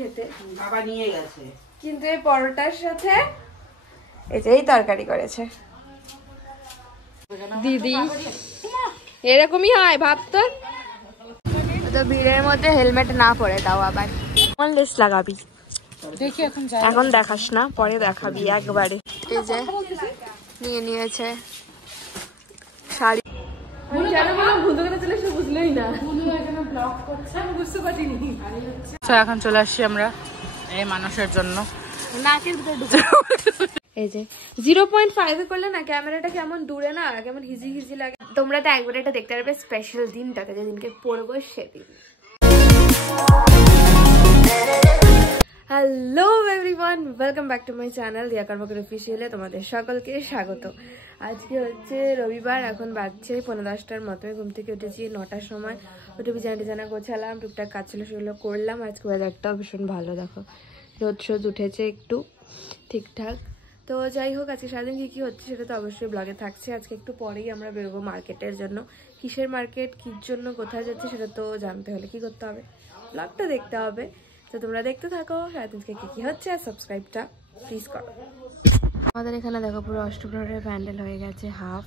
খেতে বাবা নিয়ে গেছে, কিন্তু এই পরোটার সাথে এই তরকারি করেছে দিদি। এরকমই হয় ভাবতো। তো ভিড়ের মধ্যে হেলমেট না পরে দাও আবার কোন লেস লাগাবি দেখি, এখন দেখাস না, পরে দেখাবি একবারে। এই যে নিয়ে নিয়েছে শাড়ি। এখন চলে আসছি আমরা এই মানুষের জন্য। এই যে 0.5 এ করলে না ক্যামেরাটা কেমন দূরে না কেমন হিজি হিজি লাগে। তোমরা তো একবার এটা দেখতে পারবে স্পেশাল দিনটাতে, যেদিনকে পড়বো সেদিন। Hello everyone, welcome back to my channel Riya Karmakar অফিসিয়ালে তোমাদের সকলকে স্বাগত। আজকে হচ্ছে রবিবার, এখন বাজছে 10:15টার মতো। ঘুম থেকে উঠেছি 9টার সময়, উঠে বিছানা গোছালাম, টুকটাক কাজ ছিল সেগুলো করলাম। আজকে ওয়েদারটাও ভীষণ ভালো, দেখো রোদ সোদ উঠেছে একটু ঠিকঠাক। তো যাই হোক, আজকে সারাদিন কী কী হচ্ছে সেটা তো অবশ্যই ব্লগে থাকছে। আজকে একটু পরেই আমরা বেরোবো মার্কেটের জন্য। কিসের মার্কেট, কির জন্য, কোথায় যাচ্ছে সেটা তো জানতে হলে কি করতে হবে, ব্লগটা দেখতে হবে। তো তোমরা দেখতে থাকো সারাদিনকে কী কী হচ্ছে, আর সাবস্ক্রাইবটা প্লিজ করো। আমাদের এখানে দেখো পুরো অষ্টপ্রহরের প্যান্ডেল হয়ে গেছে হাফ।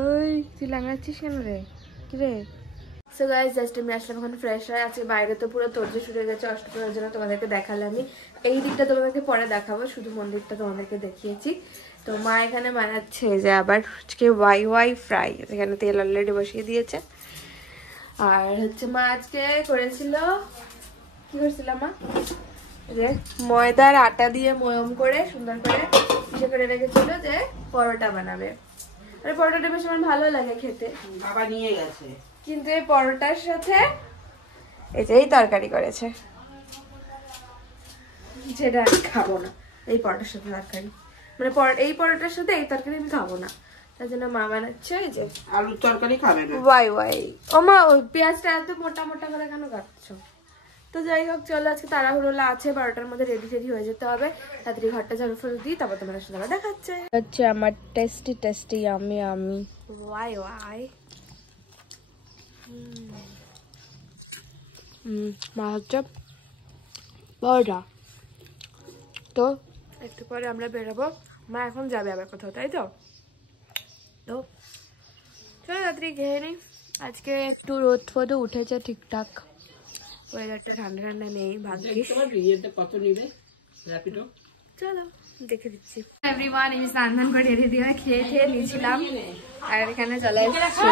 ওই তুই লাগাচ্ছিস কেন রে, কি রে? সো গাইজ জাস্ট আমি আসলাম এখন ফ্রেশ হয়। আজকে বাইরে তো পুরো তোড়জোড় শুরু হয়ে গেছে অষ্টপ্রহরের জন্য, তোমাদেরকে দেখালাম। আমি এই দিকটা তোমাদেরকে পরে দেখাবো, শুধু মন্দিরটা তোমাদেরকে দেখিয়েছি। তো মা এখানে বানাচ্ছে যে আবার আজকে ওয়াই ফ্রাই, এখানে তেল অলরেডি বসিয়ে দিয়েছে। আর হচ্ছে মা আজকে করেছিল, কি করেছিল মা, যে ময়দার আটা দিয়ে ময়ম করে সুন্দর করে ইসে করে রেখেছিল যে পরোটা বানাবে। আর পরোটাটা বেশ আমার ভালো লাগে খেতে। বাবা নিয়ে গেছে, কিন্তু এই পরোটার সাথে এই তরকারি করেছে, যেটা আমি খাবো না। এই পরোটার সাথে তরকারি মানে এই পরোটার সাথে এই তরকারি আমি খাবো না, তার জন্য মা বানাচ্ছে এই যে আলুর তরকারি খাবে না। ওয়াই ও মা, ওই পেঁয়াজটা এত মোটা মোটা করে কেন কাটছো? তো যাই হোক চলো, আজকে তাড়াহুড়োলা আছে, 12টার মধ্যে রেডি হয়ে যেতে হবে। তাড়াতাড়ি ঘরটা ঝাড়ু ফুল দিই, তারপর তোমাদের সাথে আবার দেখাচ্ছে। হচ্ছে আমার টেস্টি আমি ওয়াই মা হচ্ছে পরোটা। তো একটু পরে আমরা বেরোবো, মা এখন যাবে আবার কোথাও, তাই তো? তো চলো তাড়াতাড়ি খেয়ে নিই। আজকে একটু রোদ ফোদ উঠেছে ঠিকঠাক, ওয়েদারটা ঠান্ডা ঠান্ডা নেই ভাগ্যিস। কত নিবে র্যাপিডো, চলো দেখে দিচ্ছি। এভরিওয়ান, আমি স্নান ধান করে রেডি দিয়ে খেয়ে নিয়েছিলাম, আর এখানে চলে এসেছি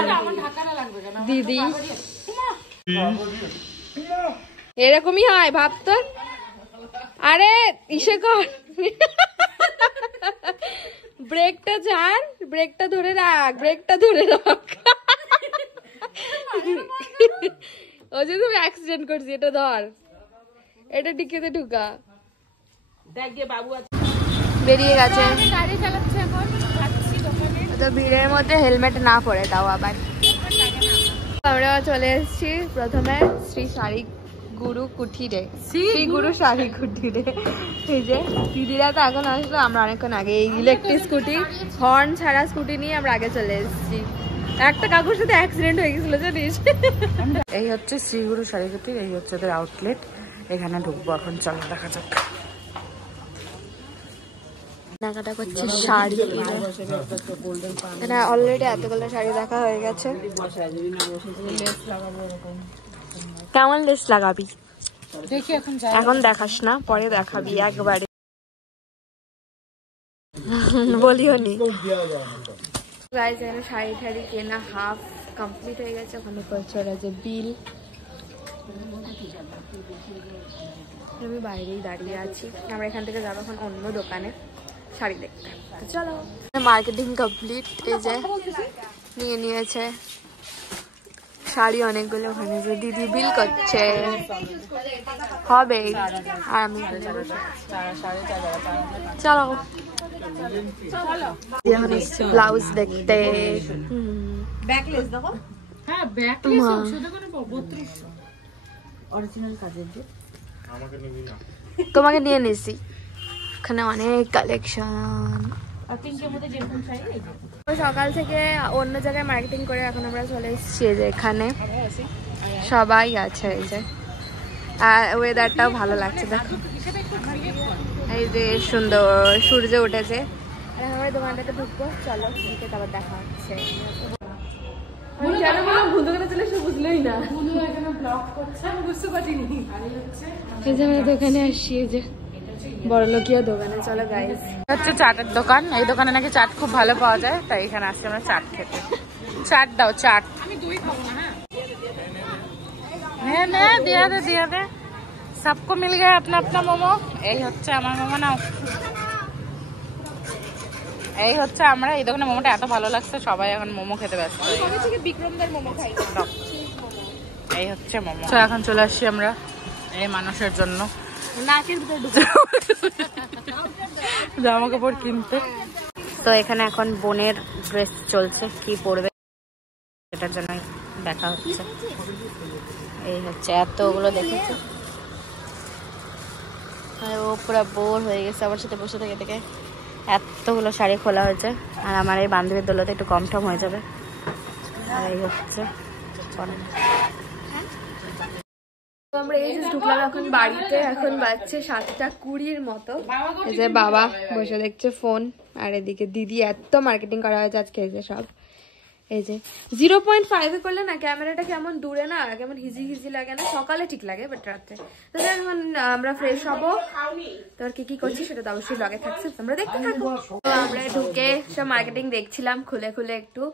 দিদি। এরকমই হয় ভাবতো। আরে ইসে কর, ব্রেকটা ছাড়, ব্রেকটা ধরে রাখ। ও যে তুমি অ্যাক্সিডেন্ট করছি, এটা ধর, এটা ডিকিতে ঢুকা। বেরিয়ে গেছে, গাড়ি চালাচ্ছে এখন, তো ভিড়ের মধ্যে হেলমেট না পরে দাও আবার। আমরা চলে এসেছি প্রথমে শ্রী শাড়ি গুরু কুঠিরে, শ্রী গুরু শাড়ি কুঠিরে। এই যে দিদিরা তো এখন আসলো, আমরা অনেকক্ষণ আগে এই ইলেকট্রিক স্কুটি, হর্ন ছাড়া স্কুটি নিয়ে আমরা আগে চলে এসেছি। একটা কাকুর সাথে অ্যাক্সিডেন্ট হয়ে গেছিল জানিস। এই হচ্ছে শ্রীগুরু শাড়ি কুটির, এই হচ্ছে ওদের আউটলেট। এখানে ঢুকবো এখন, চলো দেখা যাক। কেনাকাটা করছে শাড়ি, অলরেডি এতগুলো শাড়ি দেখা হয়ে গেছে। কেমন লেস লাগাবি দেখি, এখন দেখাস না, পরে দেখাবি একবারে, বলিও নি। গাইজ এখানে শাড়ি ঠাড়ি কেনা হাফ কমপ্লিট হয়ে গেছে। ওখানে করছে ওরা যে বিল। আমি বাইরেই দাঁড়িয়ে আছি, আমরা এখান থেকে যাবো এখন অন্য দোকানে শাড়ি দেখতে। তো চলো, মার্কেটিং কমপ্লিট। এই যে নিয়ে নিয়েছে শাড়ি অনেকগুলো, ওখানে যে দিদি বিল করছে হবে। আর আমি চলো এখন এসছি ব্লাউজ দেখতে। তোমাকে নিয়ে নিছি, ওখানে অনেক কালেকশন। সকাল থেকে অন্য জায়গায় মার্কেটিং করে এখন আমরা চলে এসেছি যে এখানে সবাই আছে। এই যে আর ওয়েদারটাও ভালো লাগছে দেখো, এই যে সুন্দর সূর্য উঠেছে। আর আমরা দোকানটাতে ঢুকবো, চলো ঢুকে তারপর দেখা হচ্ছে। কেন বললাম ভুল দোকানে চলে এসে বুঝলোই না, দোকানে আসছি, এই যে বড়লোকিয়া দোকানে। চলো গাইস, হচ্ছে চাটের দোকান, এই দোকানে নাকি চাট খুব ভালো পাওয়া যায়, তাই এখানে আসছি আমরা চাট খেতে। চাট দাও, চাট। দিয়া দে सबको मिल गया अपना अपना मोमो। এই হচ্ছে আমার মোমো, নাও। এই হচ্ছে আমরা, এই দোকানে মোমোটা এত ভালো লাগছে, সবাই এখন মোমো খেতে ব্যস্ত। বিক্রমদার মোমো খাই। এই হচ্ছে মোমো। তো এখন চলে আসছি আমরা এই মানুষের জন্য জামা কাপড় কিনতে। তো এখানে এখন বোনের ড্রেস চলছে, কি পরবে এটার জন্য দেখা হচ্ছে। এই হচ্ছে এতগুলো দেখেছে, ও পুরো বোর হয়ে গেছে আমার সাথে বসে থেকে থেকে। এতগুলো শাড়ি খোলা হয়েছে, আর আমার এই বান্ধবীর দোলাতে একটু কম টম হয়ে যাবে। আর এই হচ্ছে আমরা এই যে ঢুকলাম এখন বাড়িতে, এখন বাজছে 7:20 মতো। এই যে বাবা বসে দেখছে ফোন, আর এদিকে দিদি এত মার্কেটিং করা হয়েছে আজকে। এই যে সব, এই যে 0.5 করলে না ক্যামেরাটা কেমন দূরে না, কেমন হিজি হিজি লাগে না। সকালে ঠিক লাগে, বাট রাত্রে। তো এখন আমরা ফ্রেশ হবো, তোর কি করছি সেটা তো অবশ্যই লগে থাকছে, তোমরা দেখতে থাকো। তো আমরা ঢুকে সব মার্কেটিং দেখছিলাম খুলে খুলে একটু।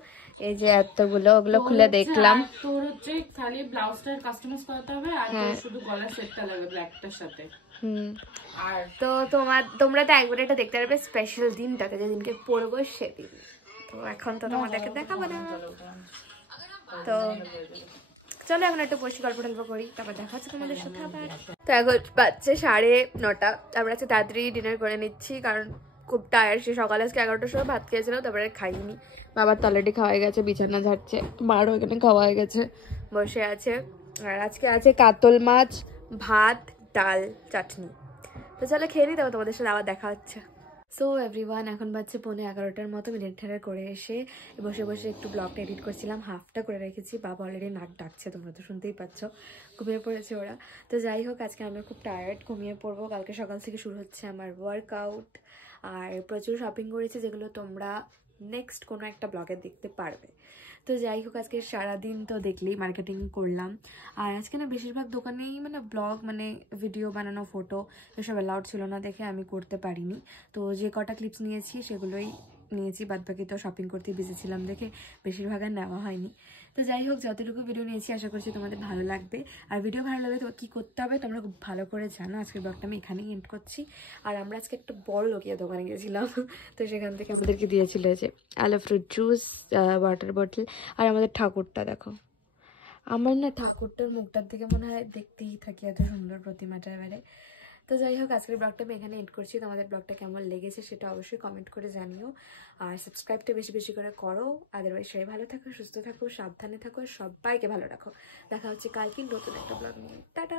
এই যে এতগুলো, ওগুলো খুলে দেখলাম। তোর হচ্ছে খালি ব্লাউজটা কাস্টমাইজ করতে হবে, আর শুধু গলার সেটটা লাগবে ব্ল্যাকটার সাথে। আর তো তোমরা তো একবার এটা দেখতে পারবে স্পেশাল দিনটাতে, যেদিনকে পরবো সেদিন। তো এখন তো তোমাদেরকে দেখাবো না, তো চলো এখন একটু বসে গল্প টল্প করি, তারপর দেখা হচ্ছে তোমাদের সাথে আবার। তো এখন বাজছে 9:30। আমরা আজকে তাড়াতাড়ি ডিনার করে নিচ্ছি, কারণ খুব টায়ার্ড। সে সকালে আজকে 11টার সময় ভাত খেয়েছিলাম, তারপরে খাইনি। বাবার তো অলরেডি খাওয়া হয়ে গেছে, বিছানা ঝাড়ছে। মারও এখানে খাওয়া হয়ে গেছে, বসে আছে। আর আজকে আছে কাতল মাছ, ভাত, ডাল, চাটনি। তো চলো খেয়ে নিই, তারপর তোমাদের সাথে আবার দেখা হচ্ছে। সো এভরিওয়ান, এখন বাজছে 11:15 মতো। মিনিট ঠেরার করে এসে বসে বসে একটু ব্লগটা এডিট করছিলাম, হাফটা করে রেখেছি। বাবা অলরেডি নাক ডাকছে, তোমরা তো শুনতেই পাচ্ছ, ঘুমিয়ে পড়েছে ওরা। তো যাই হোক, আজকে আমরা খুব টায়ার্ড, ঘুমিয়ে পড়বো। কালকে সকাল থেকে শুরু হচ্ছে আমার ওয়ার্কআউট, আর প্রচুর শপিং করেছি, যেগুলো তোমরা নেক্সট কোনো একটা ব্লগে দেখতে পারবে। তো যাই হোক, আজকে সারাদিন তো দেখলেই মার্কেটিং করলাম। আর আজকে না বেশিরভাগ দোকানেই মানে ব্লগ, মানে ভিডিও বানানো, ফটো এসব অ্যালাউড ছিল না দেখে আমি করতে পারিনি। তো যে কটা ক্লিপস নিয়েছি সেগুলোই নিয়েছি, বাদবাকি তো শপিং করতে বিজি ছিলাম দেখে বেশিরভাগ আর নেওয়া হয়নি। তো যাই হোক, যতটুকু ভিডিও নিয়েছি আশা করছি তোমাদের ভালো লাগবে। আর ভিডিও ভালো লাগবে তো কী করতে হবে তোমরা খুব ভালো করে জানো। আজকের ব্লগটা আমি এখানেই এন্ড করছি। আর আমরা আজকে একটা বড় লোকিয়া দোকানে গেছিলাম, তো সেখান থেকে আমাদেরকে দিয়েছিল যে আলা ফ্রুট জুস, ওয়াটার বটল। আর আমাদের ঠাকুরটা দেখো, আমার না ঠাকুরটার মুখটার দিকে মনে হয় দেখতেই থাকি, এত সুন্দর প্রতিমাটা এবারে। তো যাই হোক, আজকের ব্লগটা আমি এখানে এন্ড করছি। তোমাদের ব্লগটা কেমন লেগেছে সেটা অবশ্যই কমেন্ট করে জানিও, আর সাবস্ক্রাইবটা বেশি বেশি করে করো। আদারওয়াইজ সবাই ভালো থাকো, সুস্থ থাকো, সাবধানে থাকো, সবাইকে ভালো রাখো। দেখা হচ্ছে কালকে নতুন একটা ব্লগ নিয়ে। টাটা।